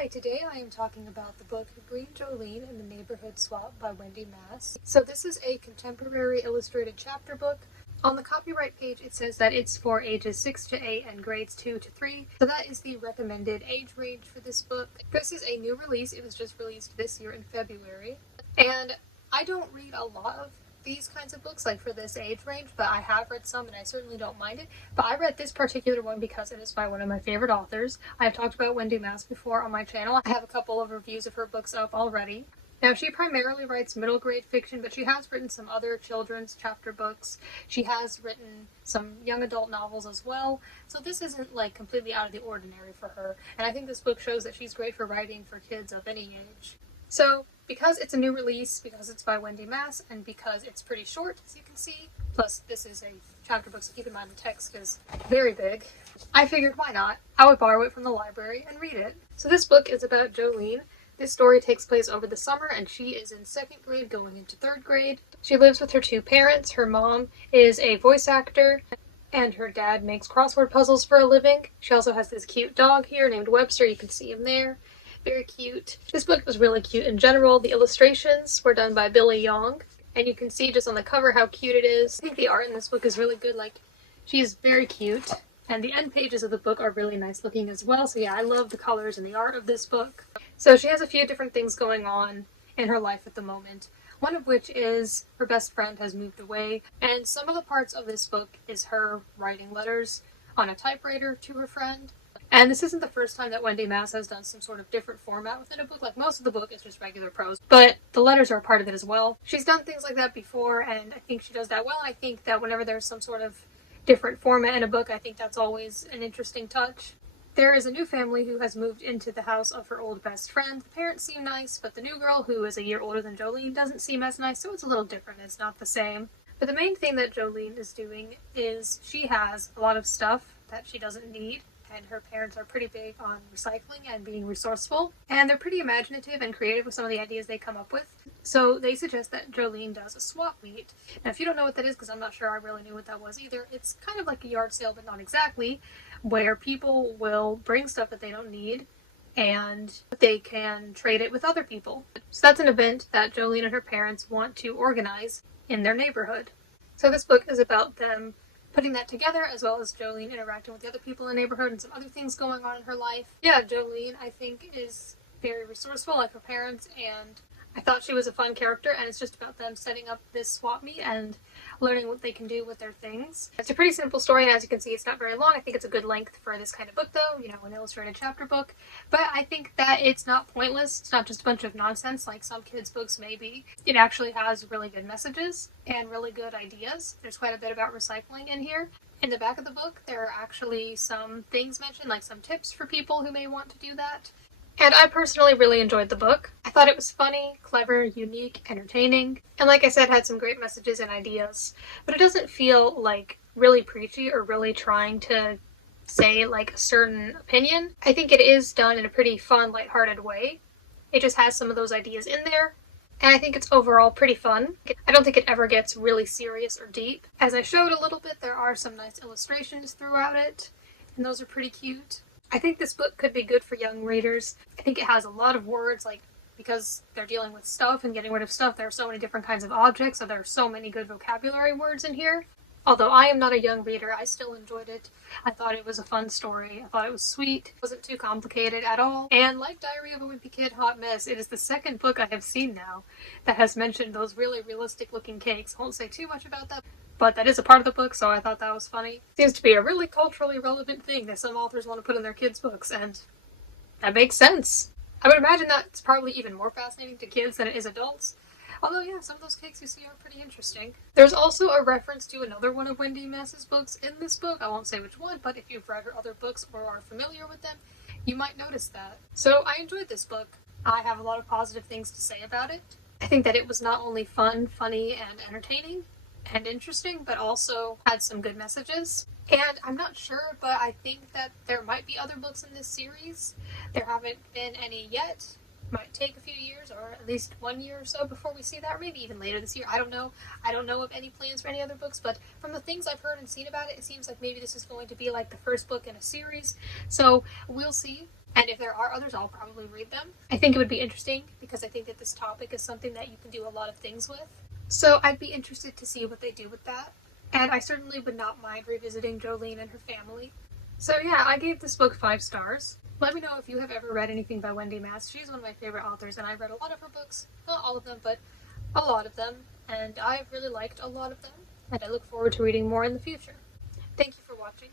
Hi, today I am talking about the book Green Jolene and the Neighborhood Swap by Wendy Mass. So this is a contemporary illustrated chapter book. On the copyright page it says that it's for ages 6 to 8 and grades 2 to 3. So that is the recommended age range for this book. This is a new release. It was just released this year in February. And I don't read a lot of these kinds of books, like for this age range, but I have read some and I certainly don't mind it. But I read this particular one because it is by one of my favorite authors. I've talked about Wendy Mass before on my channel. I have a couple of reviews of her books up already. Now, she primarily writes middle grade fiction, but she has written some other children's chapter books. She has written some young adult novels as well. So this isn't like completely out of the ordinary for her. And I think this book shows that she's great for writing for kids of any age. So because it's a new release, because it's by Wendy Mass, and because it's pretty short, as you can see, plus this is a chapter book, so keep in mind the text is very big, I figured why not? I would borrow it from the library and read it. So this book is about Jolene. This story takes place over the summer, and she is in 2nd grade going into 3rd grade. She lives with her 2 parents. Her mom is a voice actor, and her dad makes crossword puzzles for a living. She also has this cute dog here named Webster. You can see him there. Very cute. This book was really cute in general. The illustrations were done by Billy Young, and you can see just on the cover how cute it is. I think the art in this book is really good. Like, she's very cute, and the end pages of the book are really nice looking as well. So yeah, I love the colors and the art of this book. So she has a few different things going on in her life at the moment. One of which is her best friend has moved away, and some of the parts of this book is her writing letters on a typewriter to her friend. And this isn't the first time that Wendy Mass has done some sort of different format within a book. Like, most of the book is just regular prose, but the letters are a part of it as well. She's done things like that before, and I think she does that well. I think that whenever there's some sort of different format in a book, I think that's always an interesting touch. There is a new family who has moved into the house of her old best friend. The parents seem nice, but the new girl, who is a year older than Jolene, doesn't seem as nice, so it's a little different. It's not the same. But the main thing that Jolene is doing is she has a lot of stuff that she doesn't need. And her parents are pretty big on recycling and being resourceful. And they're pretty imaginative and creative with some of the ideas they come up with. So they suggest that Jolene does a swap meet. Now, if you don't know what that is, because I'm not sure I really knew what that was either, it's kind of like a yard sale, but not exactly, where people will bring stuff that they don't need and they can trade it with other people. So that's an event that Jolene and her parents want to organize in their neighborhood. So this book is about them putting that together, as well as Jolene interacting with the other people in the neighborhood and some other things going on in her life. Yeah, Jolene, I think, is very resourceful like her parents, and I thought she was a fun character, and it's just about them setting up this swap meet and learning what they can do with their things. It's a pretty simple story, and as you can see, it's not very long. I think it's a good length for this kind of book, though, you know, an illustrated chapter book. But I think that it's not pointless. It's not just a bunch of nonsense like some kids' books may be. It actually has really good messages and really good ideas. There's quite a bit about recycling in here. In the back of the book, there are actually some things mentioned, like some tips for people who may want to do that. And I personally really enjoyed the book. I thought it was funny, clever, unique, entertaining, and like I said, had some great messages and ideas. But it doesn't feel like really preachy or really trying to say like a certain opinion. I think it is done in a pretty fun, lighthearted way. It just has some of those ideas in there, and I think it's overall pretty fun. I don't think it ever gets really serious or deep. As I showed a little bit, there are some nice illustrations throughout it, and those are pretty cute. I think this book could be good for young readers. I think it has a lot of words, like, because they're dealing with stuff and getting rid of stuff, there are so many different kinds of objects, so there are so many good vocabulary words in here. Although I am not a young reader, I still enjoyed it. I thought it was a fun story. I thought it was sweet. It wasn't too complicated at all. And like Diary of a Wimpy Kid Hot Mess, it is the second book I have seen now that has mentioned those really realistic looking cakes. I won't say too much about that, but that is a part of the book, so I thought that was funny. Seems to be a really culturally relevant thing that some authors want to put in their kids' books, and that makes sense. I would imagine that's probably even more fascinating to kids than it is adults. Although, yeah, some of those cakes you see are pretty interesting. There's also a reference to another one of Wendy Mass's books in this book. I won't say which one, but if you've read her other books or are familiar with them, you might notice that. So I enjoyed this book. I have a lot of positive things to say about it. I think that it was not only fun, funny, and entertaining, and interesting, but also had some good messages. And I'm not sure, but I think that there might be other books in this series. There haven't been any yet. Might take a few years, or at least 1 year or so before we see that, or maybe even later this year. I don't know. I don't know of any plans for any other books, but from the things I've heard and seen about it, it seems like maybe this is going to be like the first book in a series. So we'll see. And if there are others, I'll probably read them. I think it would be interesting because I think that this topic is something that you can do a lot of things with. So I'd be interested to see what they do with that. And I certainly would not mind revisiting Jolene and her family. So yeah, I gave this book 5 stars. Let me know if you have ever read anything by Wendy Mass. She's one of my favorite authors, and I've read a lot of her books. Not all of them, but a lot of them. And I've really liked a lot of them. And I look forward to reading more in the future. Thank you for watching.